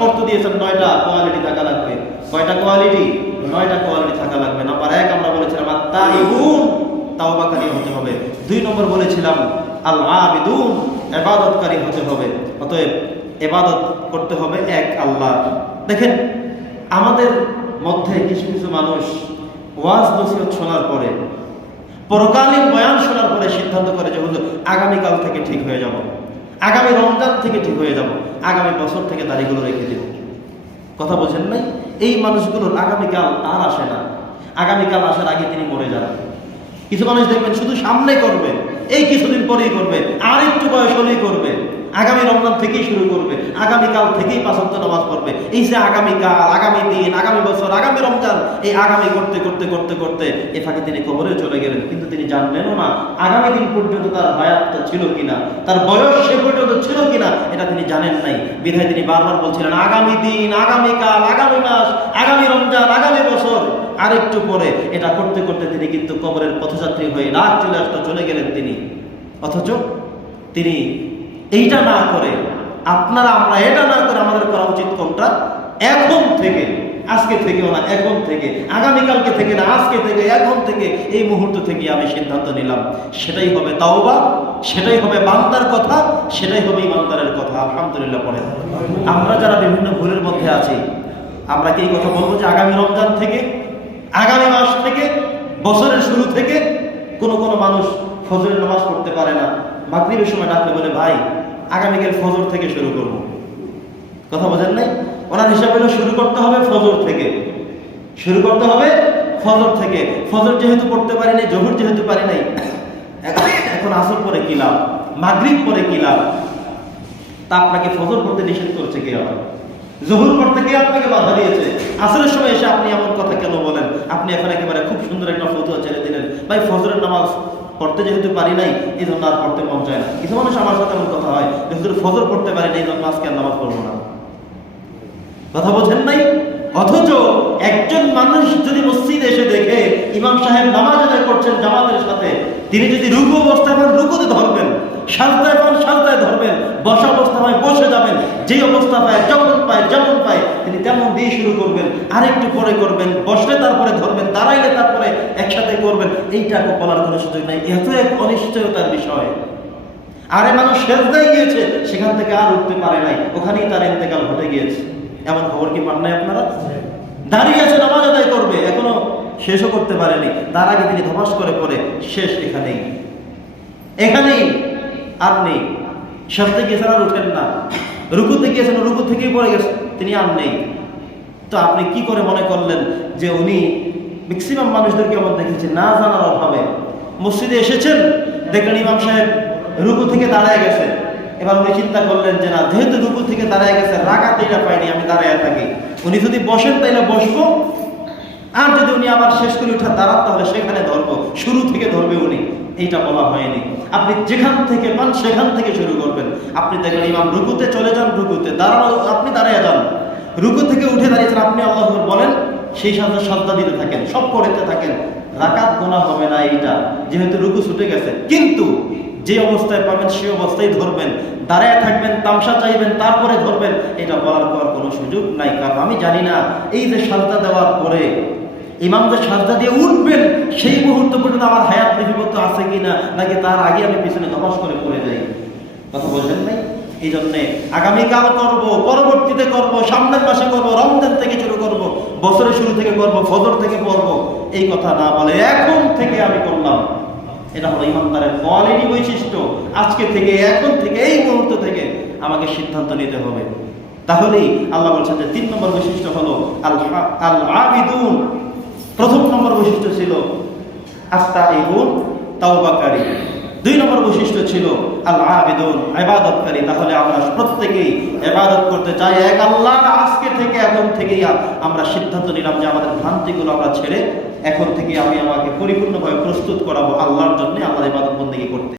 শর্ত দিয়েছেন নয়টা কোয়ালিটি থাকা লাগবে। কয়টা কোয়ালিটি নয়টা কোয়ালিটি থাকা লাগবে। নাম্বার এক আমরা বলেছিলাম আত্মাইবুন তাওবাকারী হতে হবে। দুই নম্বর বলেছিলাম আল আবিদুন ইবাদতকারী হতে হবে। অতএব এবাদত করতে হবে এক আল্লাহ। দেখেন, আমাদের মধ্যে কিছু কিছু মানুষ ওয়াজ নসিহত শোনার পরে, পরকালীন বয়ান শোনার পরে সিদ্ধান্ত করে যে, হুজুর, আগামীকাল থেকে ঠিক হয়ে যাব। আগামী রমজান থেকে ঠিক হয়ে যাব, আগামী বছর থেকে দাড়িগুলো রেখে দেব। কথা বলছেন নাই? এই মানুষগুলোর আগামীকাল আর আসে না। আগামীকাল আসার আগে তিনি মরে যান। কিছু মানুষ দেখবেন শুধু সামনে করবে এই কিছুদিন পরেই করবে, আর একটু বয়স হলেই করবে। আগামী রমজান থেকেই শুরু করবে আগামীকাল থেকেই পাঁচত্ব নামাজ পড়বে। এই যে আগামীকাল আগামী দিন, আগামী বছর, আগামী রমজান, এই আগামী করতে করতে করতে করতে এ ফাঁকে তিনি কবরে চলে গেলেন। কিন্তু তিনি জানলেনও না আগামী দিন পর্যন্ত তার হায়াতটা ছিল কিনা, তার বয়স সে পর্যন্ত ছিল কিনা, এটা তিনি জানেন নাই। বিধায় তিনি বারবার বলছিলেন, আগামী দিন আগামীকাল আগামী মাস, আগামী রমজান, আগামী বছর। আরেকটু পরে এটা করতে করতে তিনি কিন্তু কবরের পথযাত্রী হয়ে রাত চলে আসতে চলে গেলেন তিনি। অথচ তিনি এইটা না করে, আপনারা আমরা এটা না করে আমাদের করা উচিত কোনটা? এখন থেকে, আজকে থেকেও না, এখন থেকে, আগামীকালকে থেকে না, আজকে থেকে, এখন থেকে এই মুহূর্ত থেকে আমি সিদ্ধান্ত নিলাম। সেটাই হবে তাওবা, সেটাই হবে বান্দার কথা, সেটাই হবে ইমানদারের কথা। আলহামদুলিল্লাহ পড়ে আমরা যারা বিভিন্ন ভুলের মধ্যে আছি, আমরা কি এই কথা বলব যে আগামী রমজান থেকে আগামী মাস থেকে, বছরের শুরু থেকে কোনো কোনো মানুষ ফজরের নামাজ পড়তে পারে না। মাগরিবের সময় ডাকলে বলে, ভাই, আগামীকাল ফজর থেকে শুরু করব। কথা বোঝেন নাই? ওনার হিসাব হলো শুরু করতে হবে ফজর থেকে। শুরু করতে হবে ফজর থেকে। ফজর যেহেতু পড়তে পারি নাই, জহুর যেহেতু পারি নাই, এখন- আসর পরে কি লাভ? মাগরিব পরে কি লাভ? তা আপনাকে ফজর করতে নিষেধ করছে কে আবার? জহুর করতে গিয়ে আপনাকে বাধা দিয়েছে? আসরের সময় এসে আপনি এমন কথা কেন বলেন? আপনি এখন একেবারে খুব সুন্দর একটা ফতুয়া ছেড়ে দিলেন। ভাই, ফজরের নামাজ পড়তে যেহেতু পারি নাই এই জন্য আর পড়তে মন চায় না। কিছু মানুষ আমার সাথে এমন কথা হয় যে, হুজুর, ফজর পড়তে পারি না এই জন্য আজকে আর নামাজ পড়ব না। কথা বোঝেন নাই? অথচ একজন মানুষ যদি মসজিদে এসে দেখে ইমাম সাহেব নামাজ আদায় করছেন জামাতের সাথে, তিনি যদি রুকু অবস্থায় রুকুতে ধরবেন। সাজদায় পান, সাজদায় ধরবেন। বসা অবস্থা পায় বসে যাবেন। যেই অবস্থা পায়, যখন পায়, যেমন পায়, তিনি তেমন দিয়ে শুরু করবেন। আরেকটু পরে করবেন, বসলে তারপরে ধরবেন, দাঁড়াইলে তারপরে একসাথে করবেন। এইটা বলার কোনো সুযোগ নাই। এত এক অনিশ্চয়তার বিষয়। আরে মানুষ সেজদায় গিয়েছে, সেখান থেকে আর উঠতে পারে নাই। ওখানেই তার ইন্তেকাল ঘটে গিয়েছে। এমন খবর কি পান নাই আপনারা? দাঁড়িয়ে আছে, নামাজ আদায় করবে। এখনও শেষও করতে পারেনি। তার আগে তিনি ধপাস করে পরে শেষ এখানেই। এখানেই আর নেই। সাজতে গিয়েছেন আর উঠেন না। রুকুতে গিয়েছেন, রুকু থেকেই পড়ে গেছে তিনি আর নেই। তো আপনি কি করে মনে করলেন যে উনি ম্যাক্সিমাম মানুষদেরকে আমার দেখেছি না জানার অভাবে। মসজিদে এসেছেন, দেখলেন ইমাম সাহেব রুকু থেকে দাঁড়ায় গেছে। এবার উনি চিন্তা করলেন যে না, যেহেতু রুকু থেকে দাঁড়ায় গেছে রাগাতে এটা পাইনি, আমি দাঁড়ায় থাকি। উনি যদি বসেন তাইলে বসবো। আর যদি উনি আবার শেষ করে উঠে দাঁড়ান, তাহলে সেখানে শুরু থেকে ধরবে উনি। এইটা বলা হয়নি। আপনি যেখান থেকে পান, সেখান থেকে শুরু করবেন। আপনি দেখেন ইমাম রুকুতে চলে যান, রুকুতে। দাঁড়ানো, আপনি দাঁড়িয়ে যান। রুকু থেকে উঠে দাঁড়িয়েছেন, আপনি আল্লাহ বলেন, সেই সাথে শ্রদ্ধা দিতে থাকেন, সব করতে থাকেন। রাকাত গোনা হবে না এইটা, যেহেতু রুকু ছুটে গেছে। কিন্তু যে অবস্থায় পাবেন সেই অবস্থায় ধরবেন। দাঁড়ায় থাকবেন, তামসা চাইবেন, তারপরে ধরবেন। এটা বলার পর কোনো সুযোগ নাই। কারণ আমি জানি না, এই যে সাজদা দেওয়ার পরে ইমাম যে সাজদা দিয়ে উঠবেন, সেই মুহূর্ত পর্যন্ত আমার হায়াত লিপিবদ্ধ আছে কিনা, নাকি তার আগে আমি পিছনে ধপাস করে পড়ে যাই? কথা বলছেন নাই? এই জন্যে আগামীকাল করব, পরবর্তীতে করব, সামনের মাসে করব, রমজান থেকে শুরু করব, বছরের শুরু থেকে করব, ফজর থেকে পড়ব। এই কথা না বলে এখন থেকে আমি করলাম। এটা হলো ইমানদারের কোয়ালিটি বৈশিষ্ট্য। আজকে থেকে, এখন থেকে, এই মুহূর্ত থেকে আমাকে সিদ্ধান্ত নিতে হবে। তাহলেই আল্লাহ বলছেন যে তিন নম্বর বৈশিষ্ট্য হলো আল আল আবিদুন প্রথম নম্বর বৈশিষ্ট্য ছিল আস্তা ইবুন তাওবাকারী। দুই নম্বর বৈশিষ্ট্য ছিল আল্লাহ আবেদন আবাদতকারী তাহলে আমরা প্রত্যেকেই আবাদত করতে চাই। এক আল্লাহ আজকে থেকে, এখন থেকেই আমরা সিদ্ধান্ত নিলাম যে আমাদের ভ্রান্তিগুলো আমরা ছেড়ে এখন থেকে আমি আমাকে পরিপূর্ণভাবে প্রস্তুত করাবো আল্লাহর জন্য আমাদের ইবাদত বন্দী করতে।